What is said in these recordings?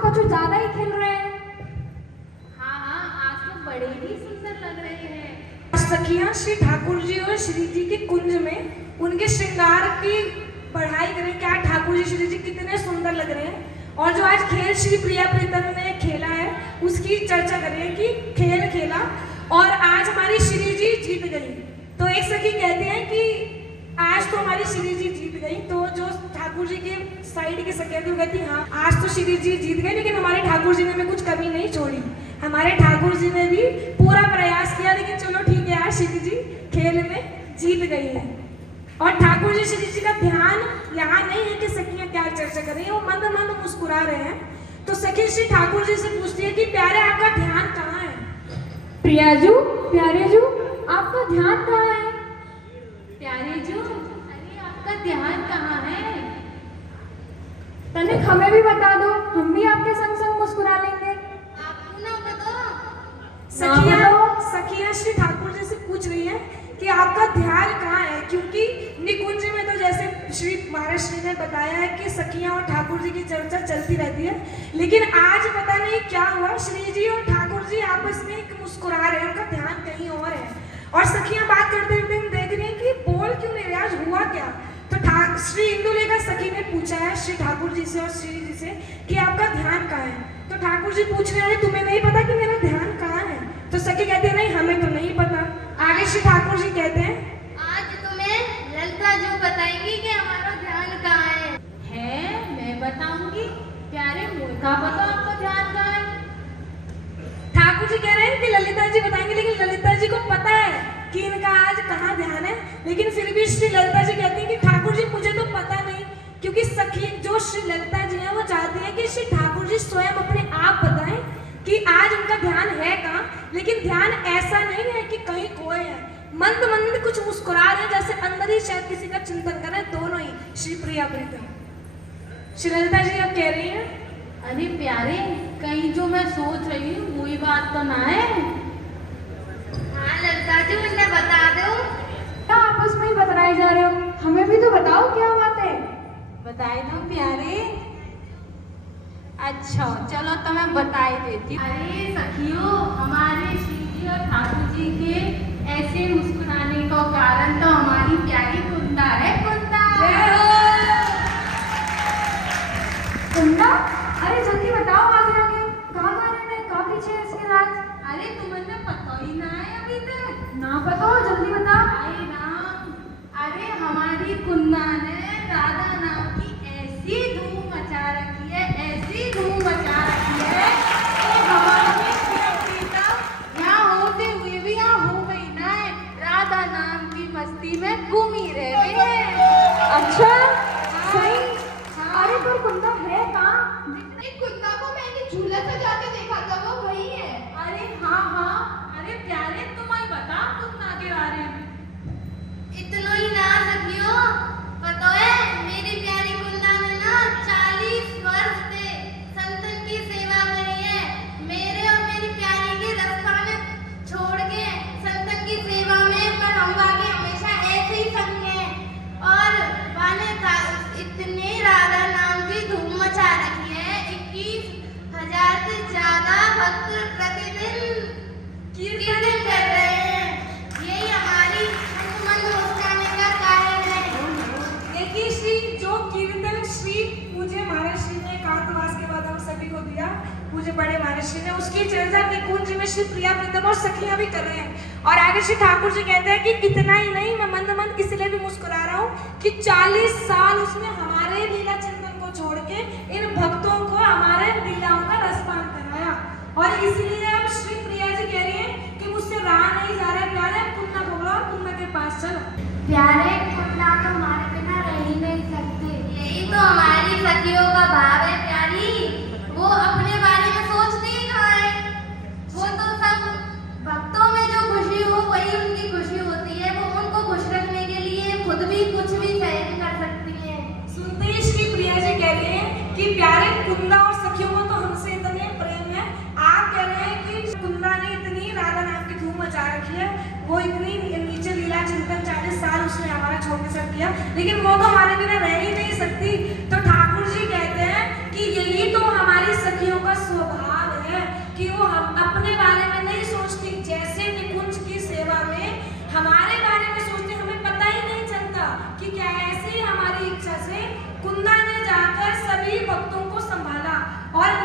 कुछ ज्यादा ही खिल रहे हैं। हाँ हाँ, आज तो बड़े ही सुंदर लग रहे हैं। सखियां श्री ठाकुर जी और श्री जी के कुंज में उनके श्रृंगार की बढ़ाई करें। क्या ठाकुर जी श्री जी कितने सुंदर लग रहे हैं। और जो आज खेल श्री प्रिया प्रीतम ने खेला है उसकी चर्चा करें कि खेल खेला और आज हमारी श्री जी जीत गई। तो एक सखी कहते हैं कि आज तो हमारी श्री जी जीत गई। तो जो ठाकुर जी के साइड की सखियां थी वो कहती हाँ आज तो श्री जी जीत गए, लेकिन हमारे ठाकुर जी ने भी कुछ कमी नहीं छोड़ी। हमारे ठाकुर जी ने भी पूरा प्रयास किया, लेकिन चलो ठीक है आज श्री जी खेल में जीत गई है। और ठाकुर जी श्री जी का ध्यान यहाँ नहीं है कि सखियां क्या चर्चा कर रही है, वो मंद मंद मुस्कुरा रहे हैं। तो सखी श्री ठाकुर जी से पूछती है कि प्यारे आपका ध्यान कहाँ है। प्रियाजू, प्यारेजू, आपका ध्यान कहाँ है? प्यारे जो, अरे आपका ध्यान कहाँ है? तनिक हमें भी बता दो, हम भी आपके संग संग मुस्कुरा लेंगे। आपको ना बताओ। सखियां श्री ठाकुर जी से पूछ रही है कि आपका ध्यान कहाँ है, क्योंकि निकुंज में तो जैसे श्री महाराज श्री ने बताया है कि सखियां और ठाकुर जी की चर्चा चलती रहती है, लेकिन आज पता नहीं क्या हुआ, श्री जी और ठाकुर जी आपस में एक मुस्कुरा रहे हैं, उनका ध्यान कहीं और है। और सखियां बात करते करते हम देख रही हैं कि बोल क्यों नहीं रहे, आज हुआ क्या। तो श्री इंदुलेखा सखी ने पूछा है श्री ठाकुर जी से और श्री जी से कि आपका ध्यान कहाँ है। तो ठाकुर जी पूछ रहे हैं तुम्हें नहीं पता कि मेरा ध्यान कहाँ है। तो सखी कहती है नहीं हमें तो नहीं पता। आगे श्री ठाकुर जी कहते हैं आज तुम्हें ललिता जो बताएंगी कि हमारा ध्यान कहाँ है मैं बताऊंगी। प्यारे मूर्खा बताओ आपका ध्यान कहाँ है। ठाकुर जी कह रहे हैं कि ललिता जी बताएंगे, लेकिन ललिता जी को पता है कि इनका आज कहाँ ध्यान है, लेकिन फिर भी श्री ललिता जी कहती है कि ठाकुर जी मुझे तो पता नहीं, क्योंकि सखी जो श्री ललिता जी है वो चाहती है कि श्री ठाकुर जी स्वयं अपने आप बताएं कि आज उनका ध्यान है कहाँ। लेकिन ध्यान ऐसा नहीं है कि कहीं खोए हैं, मंद मंद कुछ मुस्कुरा रहे हैं, जैसे अंदर ही शायद किसी का चिंतन कर रहे हैं, दोनों ही श्री प्रिया प्रीतम। श्री ललिता जी अब कह रही है अरे प्यारे कहीं जो मैं सोच रही हूँ वही बात तो ना है। हाँ ललिता जी मुझे बता दो। क्या आपस में ही बतलाए जा रहे हो, हमें भी तो बताओ क्या बात है। बताए दो प्यारे। अच्छा चलो तो मैं बता ही देती हूँ। अरे सखियों, हमारे श्री जी और ठाकुर जी के ऐसे मुस्कुराने का कारण तो हमारी प्यारी कुंदा है। कुंदा कुंदा, अरे जल्दी बताओ आगे आगे कहाँ गा रहे हैं, कहाँ पीछे है इसके राज। अरे तुम्हें पता ही ना है अभी तक। ना पता हो जल्दी बताओ। अरे राम, अरे हमारी कुंदा ने राधा नाम की ऐसी धूम मचा रखी है, ऐसी धूम मचा रखी है कि हमारी प्रियता यहाँ होते हुए भी यहाँ हो गई ना है, राधा नाम की मस्ती में घूमी रह गई है। अच्छा सही। अरे पर कुंदा है कहाँ? कुंदा को मैंने झूला सजा के देखा था, वो वही है। अरे हाँ हाँ, अरे प्यारे तुम्हें बता कुंदा के बारे में। इतना ही ना सखियों, पता है मेरी प्यारी कुंदा ने ना 40 वर्ष से संतन की सेवा करी है। मेरे और मेरी प्यारी के रास्ता में छोड़ के संतन की सेवा में, पर हम आगे हमेशा ऐसे ही संग हैं। और वाने इतने राधा नाम की धूम मचा रखी है, 21,000 से ज्यादा भक्त प्रतिदिन कीर्तन कर रहे हैं। यही हमारी मन मुस्काने का कारण है। देखिए श्री जो कीर्तन श्री पूज्य महाराज श्री ने एकांतवास के बाद हम सभी को दिया, पूज्य बड़े महाराज श्री ने, उसकी चर्चा निकुंज में श्री प्रिया प्रीतम और सखियां भी कर रहे हैं। और आगे श्री ठाकुर जी कहते हैं कि इतना ही नहीं, मैं मंद मंद इसलिए भी मुस्कुरा रहा हूँ कि 40 साल उसने हमारे लीला चिंतन को छोड़ के इन भक्तों को हमारे लीलाओं का रसपान कराया। और इसलिए अब श्री प्रिया जी कह रही है कि मुझसे रहा नहीं जा रहा, प्यारे कुंदा को बुलाओ, कुंदा के पास चलो। प्यारे कुंदा तो हमारे बिना रह ही नहीं सकते। यही तो हमारी सखियों का भाव है प्यारी। वो अपने बारे में सोचते ही कहाँ है, वो तो सब भक्तों में जो खुशी हो वही उनकी खुशी होती है। वो उनको खुश रखने के लिए खुद भी कुछ भी सहन कर सकती है। सुनते ही श्री प्रिया जी कह रहे हैं कि प्यारे कुंदा और सखियों को तो हमसे इतने प्रेम है, आप कह रहे हैं कि कुंदा ने इतनी राधा नाम की धूम मचा रखी है, वो इतनी नीचे लीला चिंतन 40 साल छोड़ के सब किया, लेकिन वो तो हमारे बिना रह ही नहीं सकती। तो ठाकुर जी कहते हैं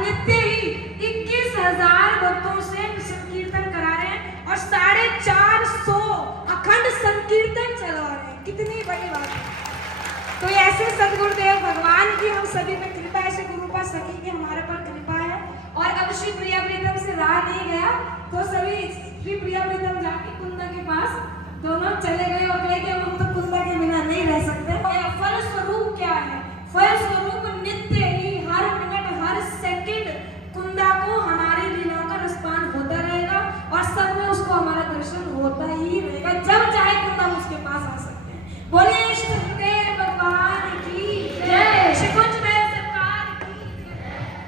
नित्य ही 21,000 भक्तों से संकीर्तन करा रहे हैं और 450 अखंड संकीर्तन चला रहे हैं। कितनी बड़ी बात है। तो ऐसे सदगुरुदेव भगवान की हम सभी पे कृपा, ऐसे गुरु पास सखी की हमारे पर कृपा है। और अब श्री प्रिया प्रीतम से रहा नहीं गया तो सभी श्री प्रिया प्रीतम जाके कुंदा के पास दोनों चले गए